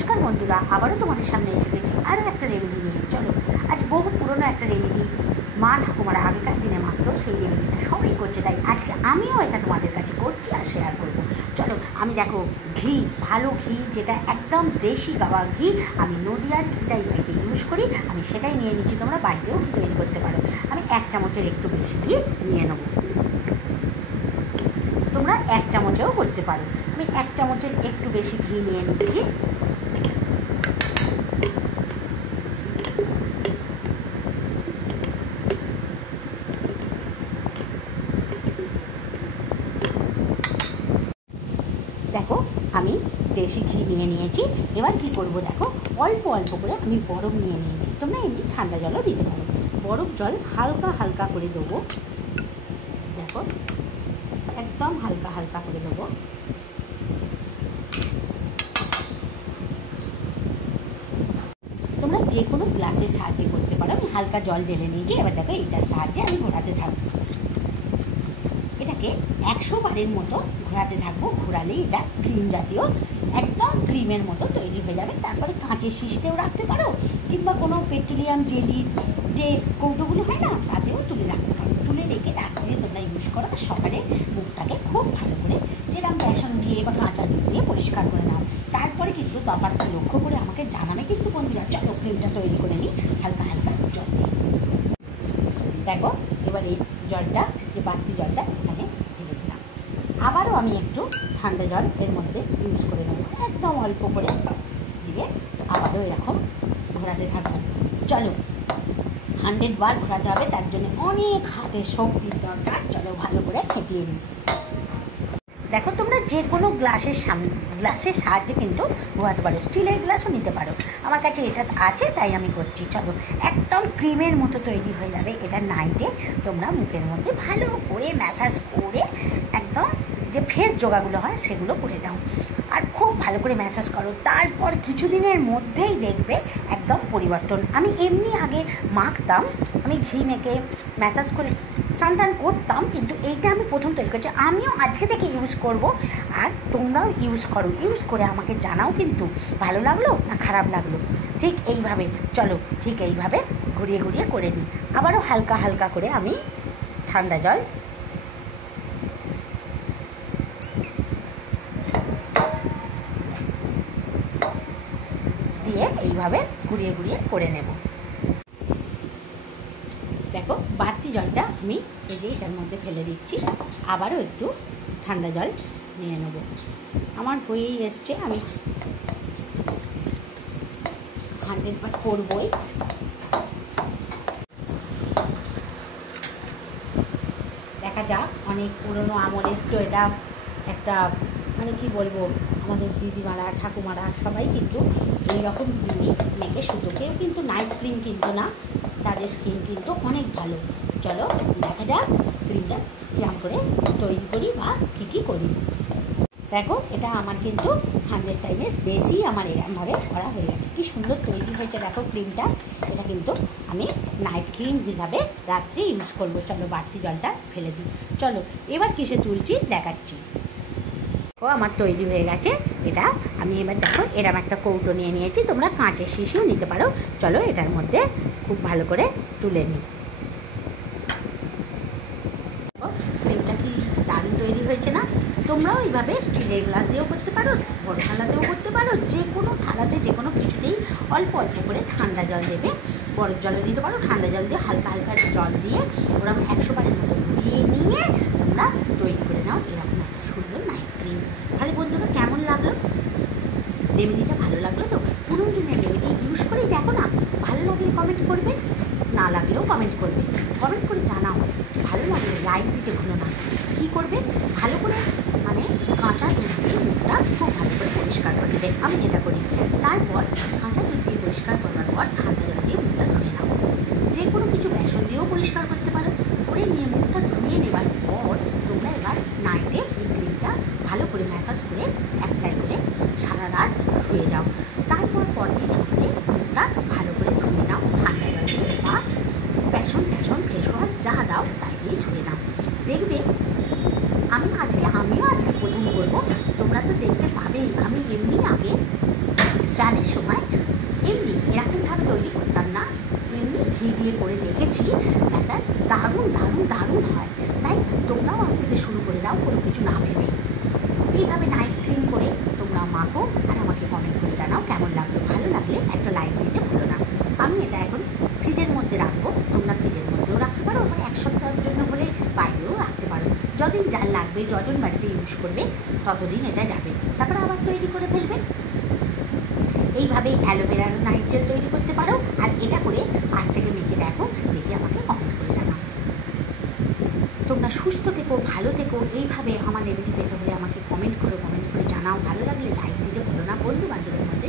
নমস্কার বন্ধুরা, আবারও তোমাদের সামনে এসে গেছি আরও একটা রেমেডি নিয়ে। চলো, আজ বহু পুরনো একটা রেমেডি, মা ঠাকুমারা আগেকার দিনে মাত্র সেই রেমেডিটা সবাই করছে, তাই আজকে আমিও এটা তোমাদের কাছে করছি আর শেয়ার করবো। চলো, আমি দেখো ঘি, ভালো ঘি, যেটা একদম দেশি গাওয়া ঘি, আমি নদিয়ার ঘিটাই বাড়িতে ইউজ করি, আমি সেটাই নিয়ে নিচ্ছি। তোমরা বাড়িতেও ঘি তৈরি করতে পারো। আমি 1 চামচের একটু বেশি ঘি নিয়ে নেবো, তোমরা 1 চামচেও করতে পারো। আমি 1 চামচের একটু বেশি ঘি নিয়ে নিচ্ছি। দেখো, আমি দেশি ঘি নিয়ে নিয়েছি। এবার কি করব, দেখো অল্প অল্প করে আমি বরফ নিয়ে নিয়েছি। তোমরা এমনি ঠান্ডা জলও দিতে পারো। বরফ জল হালকা হালকা করে দেবো। দেখো, একদম হালকা হালকা করে দেবো। তোমরা যে কোনো গ্লাসের সাহায্যে করতে পারো। আমি হালকা জল ঢেলে নিয়েছি। এবার দেখো, এইটার সাহায্যে আমি ঘোরাতে থাকবো। এটাকে 100 বারের মতো ঘোরাতে থাকবো। ঘোরালেই এটা ক্রিম জাতীয়, একদম ক্রিমের মতো তৈরি হয়ে যাবে। তারপরে কাঁচের শিশিতেও রাখতে পারো, কিংবা কোনো পেট্রোলিয়াম জেলির যে কৌটোগুলো হয় না, তাতেও তুলে রাখতে পারো। তুলে রেখে রাত্রে তোমরা ইউজ করো। সকালে মুখটাকে খুব ভালো করে যেরকম বেসন দিয়ে বা কাঁচা দুধ দিয়ে পরিষ্কার করে নাও। তারপরে কিন্তু তফাৎটা লক্ষ্য করে আমাকে জানাবে কিন্তু বন্ধুরা। চলো, ক্রিমটা তৈরি করে নিই হালকা হালকা জল দিয়ে। দেখো, এবার এই জলটা, যে বাড়তি জলটা এখানে ঢেলে দিলাম। আবারও আমি একটু ঠান্ডা জল এর মধ্যে ইউজ করে নেব, একদম অল্প করে দিয়ে আবারও এরকম ঘোরাতে থাকবো। চলো, 100 বার ঘোরাতে হবে, তার জন্য অনেক হাতের শক্তির দরকার। চলো, ভালো করে ফেটিয়ে নিই। দেখো, তোমরা যে কোনো গ্লাসের সাহায্যে কিন্তু ঘোরাতে পারো। স্টিলের গ্লাসও নিতে পারো। আমার কাছে এটা আছে, তাই আমি করছি। চলো, একদম ক্রিমের মতো তৈরি হয়ে যাবে। এটা নাইটে তোমরা মুখের মধ্যে ভালো করে ম্যাসাজ করে একদম যে ফেস যোগাগুলো হয় সেগুলো করে দাও, আর খুব ভালো করে ম্যাসাজ করো। তারপর কিছুদিনের মধ্যেই দেখবে একদম পরিবর্তন। আমি এমনি আগে মাখতাম, আমি ঘি মেখে ম্যাসাজ করে স্নান টান করতাম, কিন্তু এইটা আমি প্রথম তৈরি করছি। আমিও আজকে থেকে ইউজ করব, আর তোমরাও ইউজ করো। ইউজ করে আমাকে জানাও কিন্তু ভালো লাগলো না খারাপ লাগলো। ঠিক এইভাবে, চলো ঠিক এইভাবে ঘুরিয়ে ঘুরিয়ে করে নিই। আবারও হালকা হালকা করে আমি ঠান্ডা জল দিয়ে এইভাবে ঘুরিয়ে ঘুরিয়ে করে নেব। দেখো, বাড়তি জলটা আমি এই যে এটার মধ্যে ফেলে দিচ্ছি। আবারও একটু ঠান্ডা জল নিয়ে নেব। আমার হয়েই এসছে, আমি 100 বার করবই। দেখা যাক, অনেক পুরনো আমলের তো এটা একটা, মানে কি বলবো, আমাদের দিদিমারা ঠাকুমারা সবাই কিন্তু এইরকম ক্রিমই মেখে শুধু। কেউ কিন্তু নাইট ক্রিম কিন্তু না, তাদের স্কিন কিন্তু অনেক ভালো। চলো, দেখা যাক ক্রিমটা কিরম করে তৈরি করি বা কী কী করি। দেখো, এটা আমার কিন্তু 100 টাইমের বেশি আমার এরকমভাবে করা হয়ে গেছে। কী সুন্দর তৈরি হয়েছে দেখো ক্রিমটা। এটা কিন্তু আমি নাইট ক্রিম হিসাবে রাত্রে ইউজ করবো। চলো, বাড়তি জলটা ফেলে দিই। চলো, এবার কিসে তুলছি দেখাচ্ছি। ও আমার তৈরি হয়ে গেছে এটা। আমি এবার দেখো এরম একটা কৌটো নিয়ে নিয়েছি। তোমরা কাঁচের শিশিও নিতে পারো। চলো, এটার মধ্যে খুব ভালো করে তুলে নিই। ক্রিমটা কি দারুণ তৈরি হয়েছে না? তোমরাও এইভাবে স্টিলের গ্লাস দিয়েও করতে পারো, বড় থালাতেও করতে পারো। যে কোনো থালাতে, যে কোনো কিছুতেই অল্প অল্প করে ঠান্ডা জল দেবে। বরফ জলও দিতে পারো, ঠান্ডা জল দিয়ে হালকা হালকা জল দিয়ে ওরকম 100 বারের মতো ঘুরিয়ে নিয়ে তোমরা তৈরি করে নাও এরকম একটা সুন্দর নাইট ক্রিম। তাহলে বন্ধুরা, কেমন লাগলো রেমেডিটা? ভালো লাগলো তো? পুরনো দিনের রেমেডি ইউজ করেই দেখো না। ভালো লাগলে কমেন্ট করবে, না লাগলেও কমেন্ট করবে। কমেন্ট করে জানাও। ভালো লাগলে লাইক দিতে ভুলো না। কী করবে, ভালো করে মানে কাঁচা দুধ দিয়ে মুখটা খুব ভালো করে পরিষ্কার করে দেবে। আমি যেটা করি, তারপর কাঁচা দুধ দিয়ে পরিষ্কার করার পর ঠান্ডা জল দিয়ে মুখটা ধুয়ে নাও। যে কোনো কিছু বেসন দিয়েও পরিষ্কার করতে পারো। করে নিয়ে মুখটা ধুয়ে নেবার পর তোমরা এবার নাইটে এই ক্রিমটা ভালো করে ম্যাসাজ করে অ্যাপ্লাই করে সারা রাত শুয়ে যাও। তারপর পরদিন সকালে মুখটা ভালো করে ধুয়ে নাও ঠান্ডা জল দিয়ে, বা বেসন ফেস ওয়াশ যা দাও তাই দিয়ে ধুয়ে নাও। দেখবে আমিও আজকে প্রথম করবো। তোমরা তো দেখতে পাবেই। আমি এমনি আগে জানি এইভাবে নাইট ক্রিম করে তোমরা মাখো আর আমাকে কমেন্ট করে জানাও কেমন লাগলো। ভালো লাগলে একটা লাইক দিতে ভুলো না। আমি এটা এখন ফ্রিজের মধ্যে রাখবো, তোমরা ফ্রিজের মধ্যেও রাখতে পারো, আবার 1 সপ্তাহের জন্য হলে বাইরেও রাখতে পারো। যতদিন যার লাগবে, যজন বাড়িতে ইউজ করবে ততদিন এটা যাবে, তারপরে আবার তৈরি করে ফেলবে। এইভাবে অ্যালোভেরার নাইট জেল তৈরি করতে পারো। আর এটা করে আজ থেকে মেখে দেখো, দেখে আমাকে কমেন্ট করে জানাও। তোমরা সুস্থ থেকো, ভালো থেকো। এইভাবে আমার রেমেডি পেতে হলে আমাকে কমেন্ট করে জানাও। ভালো লাগলে লাইক দিতে ভুলো না। বন্ধু বান্ধবের মধ্যে